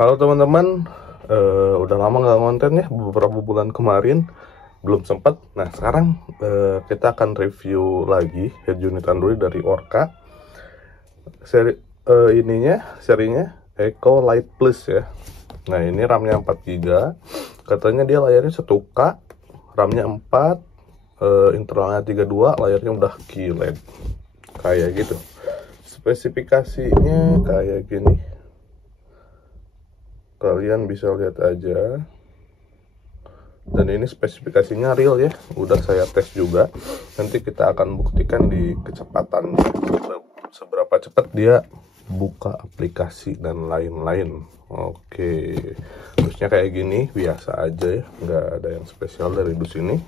Halo teman-teman, udah lama nggak konten ya, beberapa bulan kemarin belum sempat. Nah sekarang kita akan review lagi head unit Android dari Orca. Serinya Eco Light Plus ya. Nah ini RAM-nya 4 GB, katanya dia layarnya 1K, RAM-nya 4, internalnya 32, layarnya udah QLED kayak gitu. Spesifikasinya kayak gini, kalian bisa lihat aja. Dan ini spesifikasinya real ya, udah saya tes juga. Nanti kita akan buktikan di kecepatan, seberapa cepat dia buka aplikasi dan lain-lain. Oke, terusnya kayak gini, biasa aja ya, nggak ada yang spesial dari dus ini.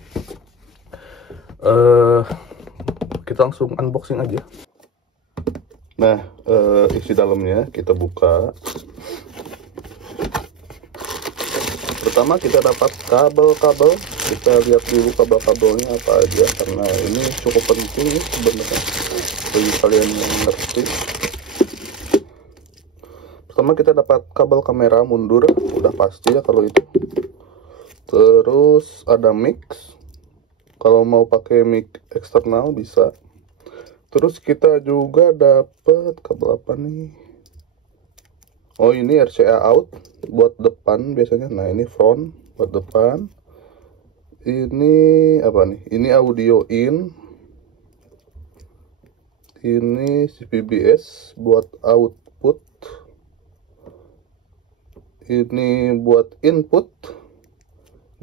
Kita langsung unboxing aja. Nah, isi dalamnya kita buka. Pertama kita dapat kabel-kabel. Kita lihat dulu kabel-kabelnya apa aja, karena ini cukup penting sebenarnya bagi kalian yang ngerti. Pertama kita dapat kabel kamera mundur, udah pasti ya kalau itu. Terus ada mix, kalau mau pakai mic eksternal bisa. Terus kita juga dapat kabel apa nih? Oh ini RCA out buat depan biasanya. Nah ini front buat depan. Ini apa nih? Ini audio in. Ini CPBS buat output. Ini buat input.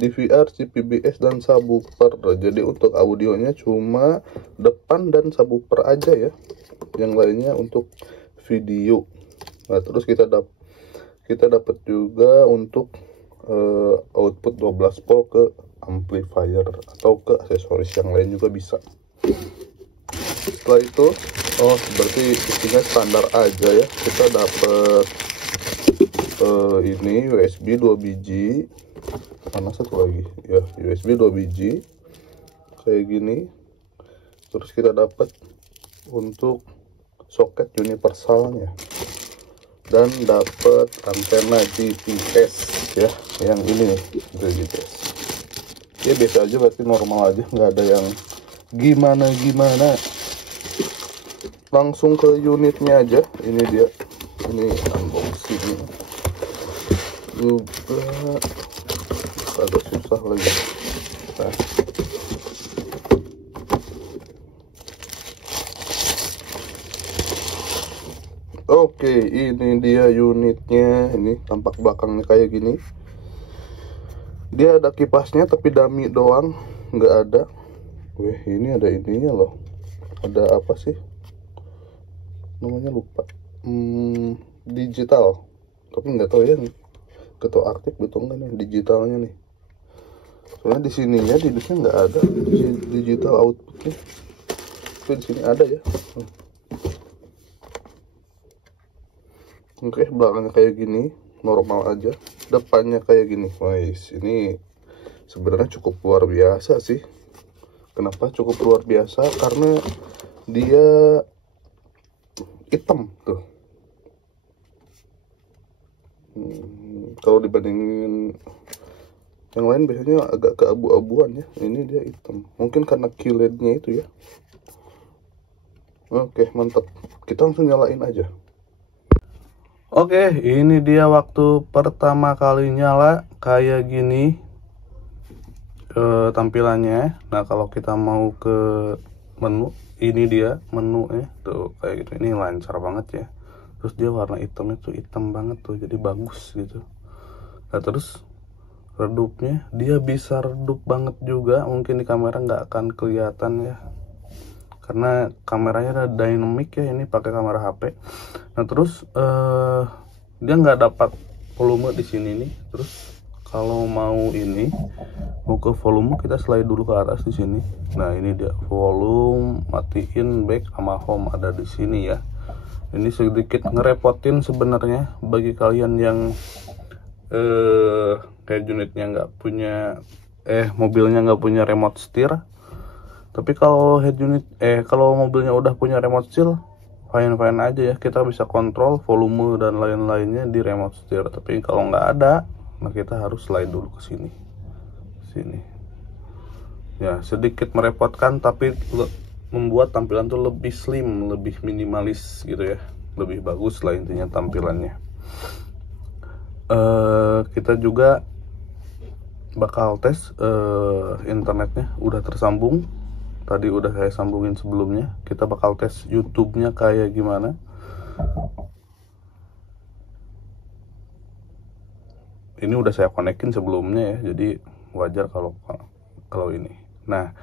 DVR, CPBS dan subwoofer. Jadi untuk audionya cuma depan dan subwoofer aja ya. Yang lainnya untuk video. Nah terus kita dapat juga untuk output 12 volt ke amplifier atau ke aksesoris yang lain juga bisa. Setelah itu, berarti isinya standar aja ya. Kita dapat ini USB 2 biji, mana satu lagi ya, USB 2 biji kayak gini. Terus kita dapat untuk soket universalnya, dan dapat antena GPS ya, yang ini nih GPS ya, biasa aja, berarti normal aja, nggak ada yang gimana. Langsung ke unitnya aja. Ini dia, ini unboxing juga agak susah lagi. Nah, oke, ini dia unitnya. Ini tampak belakangnya kayak gini. Dia ada kipasnya tapi dummy doang, nggak ada. Wih, ini ada ininya loh. Ada apa sih namanya, lupa. Digital, tapi nggak tahu ya ketua aktif betul nggak nih digitalnya nih. Soalnya di sininya di dusnya nggak ada digital outputnya, tapi di sini ada ya. Oke, belakangnya kayak gini, normal aja. Depannya kayak gini. Guys, ini sebenarnya cukup luar biasa sih. Kenapa cukup luar biasa? Karena dia hitam tuh. Kalau dibandingin yang lain biasanya agak keabu-abuan ya. Ini dia hitam. Mungkin karena QLED-nya itu ya. Oke, mantap. Kita langsung nyalain aja. Oke, ini dia waktu pertama kali nyala kayak gini tampilannya. Nah kalau kita mau ke menu, ini dia menunya tuh kayak gitu. Ini lancar banget ya. Terus dia warna hitamnya tuh hitam banget tuh, jadi bagus gitu. Nah terus redupnya, dia bisa redup banget juga. Mungkin di kamera nggak akan kelihatan ya, karena kameranya ada dynamic ya, ini pakai kamera HP. Nah terus dia nggak dapat volume di sini nih. Terus kalau mau ke volume, kita slide dulu ke atas di sini. Nah ini dia volume, matiin back sama home ada di sini ya. Ini sedikit ngerepotin sebenarnya bagi kalian yang kayak unitnya nggak punya, mobilnya nggak punya remote steer. Tapi kalau head unit, kalau mobilnya udah punya remote steer, fine aja ya, kita bisa kontrol volume dan lain-lainnya di remote steer. Tapi kalau nggak ada, nah kita harus slide dulu ke sini ya. Sedikit merepotkan tapi membuat tampilan tuh lebih slim, lebih minimalis gitu ya, lebih bagus lah intinya tampilannya. Kita juga bakal tes internetnya udah tersambung. Tadi udah saya sambungin sebelumnya. Kita bakal tes YouTube-nya kayak gimana. Ini udah saya konekin sebelumnya ya, jadi wajar kalau ini. Nah,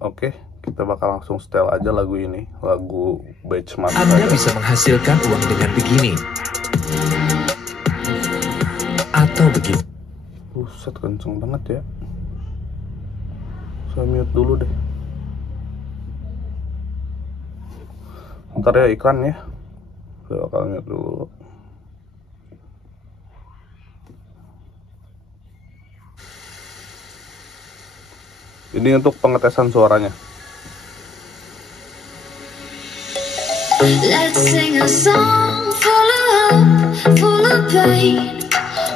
oke, kita bakal langsung setel aja lagu ini, lagu Beach Mart. Anda bisa menghasilkan uang dengan begini atau begini. Buset, kenceng banget ya. Saya mute dulu deh. Ntar ya iklan ya. Saya bakal mute dulu. Ini untuk pengetesan suaranya. Let's sing a song full of hope, full of pain.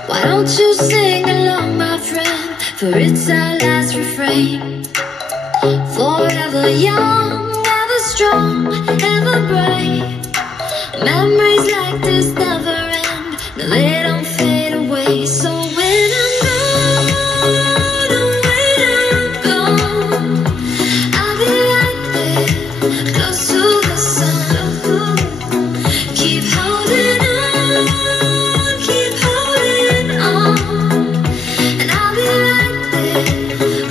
Why don't you sing along, my friend? For it's our last refrain. Forever young, ever strong, ever brave. Memories like this never end. No, they don't fade away. So when I'm gone, oh, when I'm gone, I'll be right there, close to the sun. Keep holding on, keep holding on, and I'll be right there,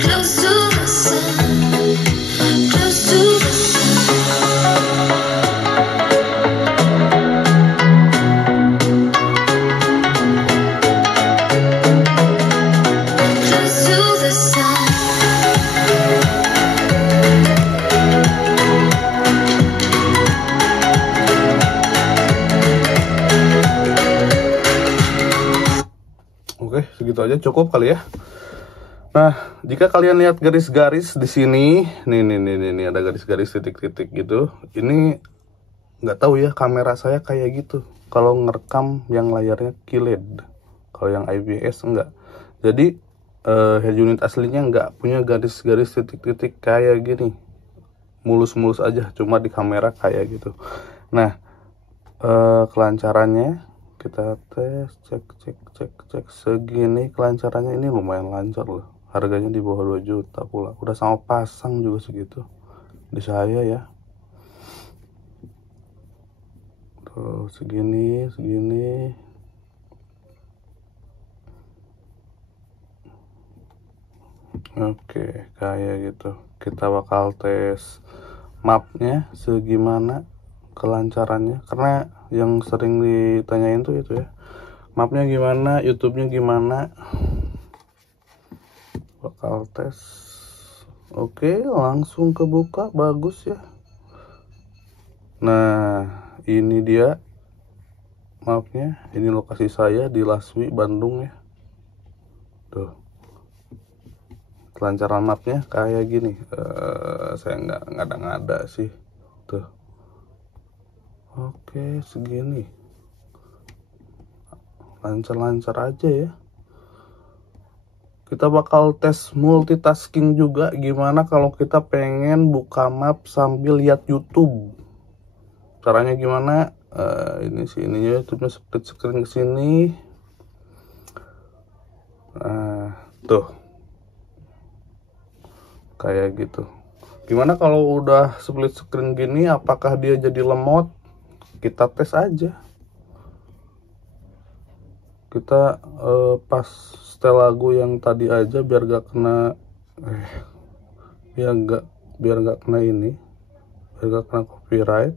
close to the sun, close to the close to the sun. Oke, segitu aja cukup kali ya. Nah, jika kalian lihat garis-garis di sini, nih ada garis-garis titik-titik gitu. Ini nggak tahu ya, kamera saya kayak gitu. Kalau ngerekam yang layarnya QLED, kalau yang IPS enggak. Jadi head unit aslinya nggak punya garis-garis titik-titik kayak gini, mulus-mulus aja. Cuma di kamera kayak gitu. Nah, kelancarannya kita tes, cek segini kelancarannya. Ini lumayan lancar loh. Harganya di bawah 2 juta pula. Udah sama pasang juga segitu di saya ya. Tuh, segini. Oke, kayak gitu. Kita bakal tes mapnya segimana kelancarannya, karena yang sering ditanyain tuh itu ya, mapnya gimana, YouTube-nya gimana. Bakal tes. Oke, langsung kebuka, bagus ya. Nah, ini dia mapnya. Ini lokasi saya di Laswi, Bandung ya. Tuh, kelancaran mapnya kayak gini. Saya nggak ngada-ngada sih. Tuh. Oke, segini. Lancar-lancar aja ya. Kita bakal tes multitasking juga. Gimana kalau kita pengen buka map sambil lihat YouTube? Caranya gimana? Ini sih, ininya YouTube-nya split screen ke sini. Tuh. Kayak gitu. Gimana kalau udah split screen gini, apakah dia jadi lemot? Kita tes aja. Kita pas setel lagu yang tadi aja biar gak kena biar gak kena ini, biar gak kena copyright.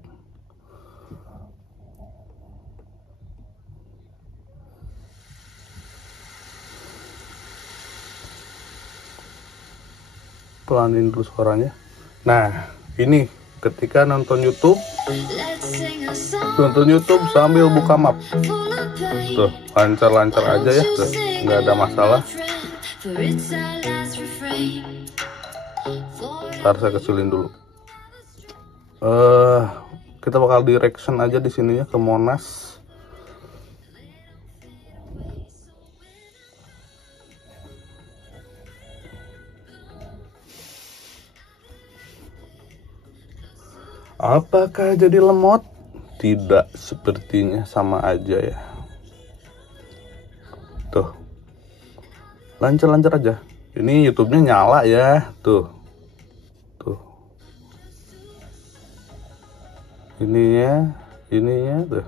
Pelanin dulu suaranya. Nah, ini ketika nonton YouTube sambil buka map. Tuh, lancar-lancar aja ya, tuh, nggak ada masalah. Ntar saya kecilin dulu. kita bakal direction aja di sininya ke Monas. Apakah jadi lemot? Tidak, sepertinya sama aja ya. Tuh, lancar-lancar aja. Ini YouTube-nya nyala ya, tuh. Ininya tuh.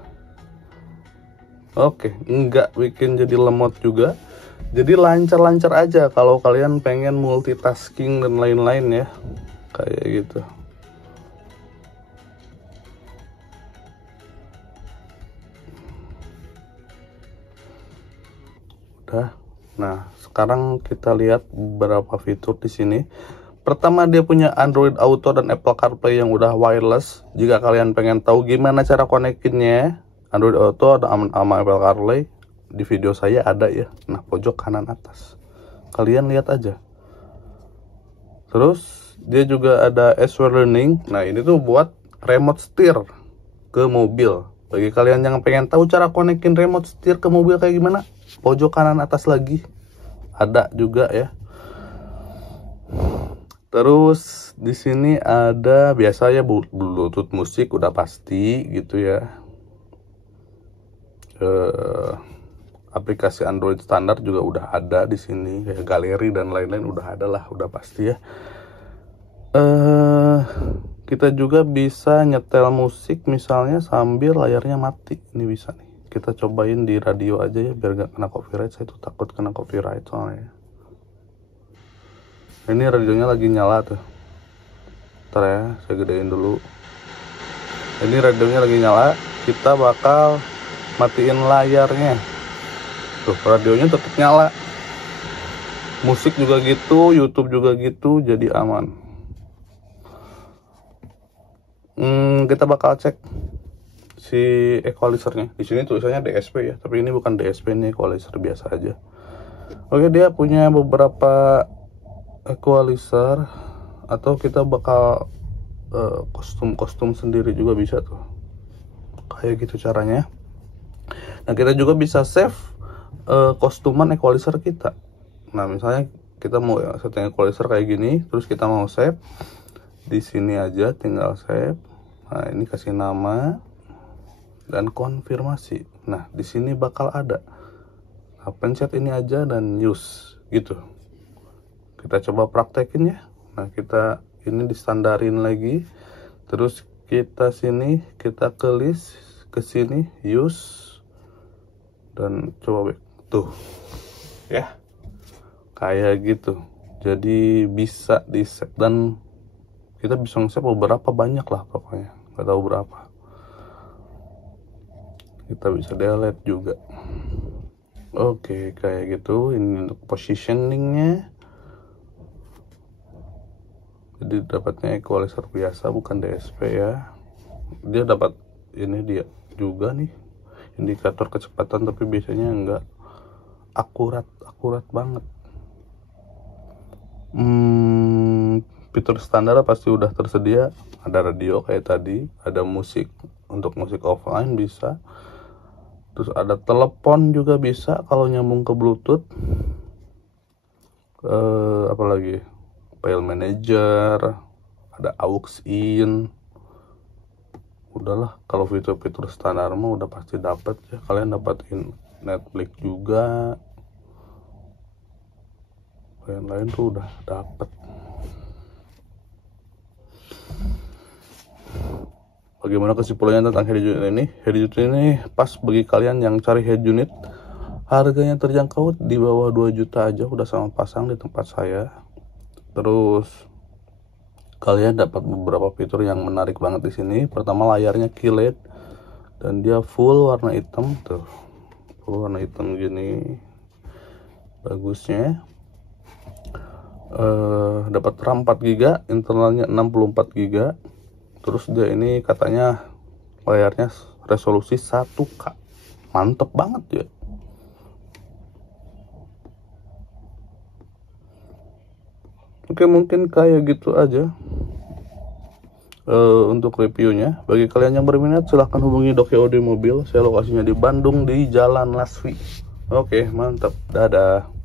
Oke, enggak bikin jadi lemot juga. Jadi lancar-lancar aja kalau kalian pengen multitasking dan lain-lain ya. Kayak gitu. Udah. Nah, sekarang kita lihat beberapa fitur di sini. Pertama, dia punya Android Auto dan Apple CarPlay yang udah wireless. Jika kalian pengen tahu gimana cara konekinnya Android Auto sama Apple CarPlay, di video saya ada ya. Nah, pojok kanan atas. Kalian lihat aja. Terus, dia juga ada Azure Learning. Nah, ini tuh buat remote steer ke mobil. Bagi kalian yang pengen tahu cara konekin remote steer ke mobil kayak gimana, pojok kanan atas lagi. Ada juga ya. Terus di sini ada biasanya Bluetooth musik udah pasti gitu ya. Aplikasi Android standar juga udah ada di sini, kayak galeri dan lain-lain udah ada lah, udah pasti ya. Kita juga bisa nyetel musik misalnya sambil layarnya mati. Ini bisa nih. Kita cobain di radio aja ya biar gak kena copyright. Saya tuh takut kena copyright soalnya. Ini radionya lagi nyala tuh. Ntar ya, saya gedein dulu. Ini radionya lagi nyala. Kita bakal matiin layarnya. Tuh, radionya tetap nyala. Musik juga gitu, YouTube juga gitu, jadi aman. Kita bakal cek si equalizernya. Di sini tulisannya DSP ya, tapi ini bukan DSP, ini equalizer biasa aja. Oke, dia punya beberapa equalizer, atau kita bakal kostum sendiri juga bisa tuh, kayak gitu caranya. Nah, kita juga bisa save kostuman equalizer kita. Nah, misalnya kita mau setting equalizer kayak gini, terus kita mau save di sini aja, tinggal save. Nah, ini kasih nama dan konfirmasi. Nah, di sini bakal ada. Nah, pencet ini aja dan use gitu. Kita coba praktekin ya. Nah, kita ini distandarin lagi. Terus kita sini, kita ke list, ke sini use, dan coba back. Tuh ya, kayak gitu. Jadi bisa di set, dan kita bisa nge-save beberapa, banyak lah pokoknya, nggak tahu berapa. Kita bisa delete juga. Oke, kayak gitu. Ini untuk positioningnya. Jadi dapatnya equalizer biasa, bukan DSP ya. Dia dapat ini dia juga nih, indikator kecepatan, tapi biasanya enggak akurat banget. Fitur standar pasti udah tersedia. Ada radio kayak tadi, ada musik, untuk musik offline bisa. Terus ada telepon juga bisa kalau nyambung ke Bluetooth. Apalagi file manager, ada aux in. Udahlah, kalau fitur-fitur standar mah udah pasti dapat ya. Kalian dapatin Netflix juga, yang lain tuh udah dapat. Bagaimana kesimpulannya tentang head unit ini? Head unit ini pas bagi kalian yang cari head unit. Harganya terjangkau, di bawah 2 juta aja udah sama pasang di tempat saya. Terus kalian dapat beberapa fitur yang menarik banget di sini. Pertama, layarnya QLED dan dia full warna hitam tuh. Full warna hitam gini. Bagusnya. Dapat RAM 4 GB, internalnya 64 GB. Terus dia ini katanya layarnya resolusi 1K. Mantep banget ya. Oke, mungkin kayak gitu aja. untuk reviewnya. Bagi kalian yang berminat silahkan hubungi Doki Audio Mobil. Saya lokasinya di Bandung di Jalan Laswi. Oke, mantap. Dadah.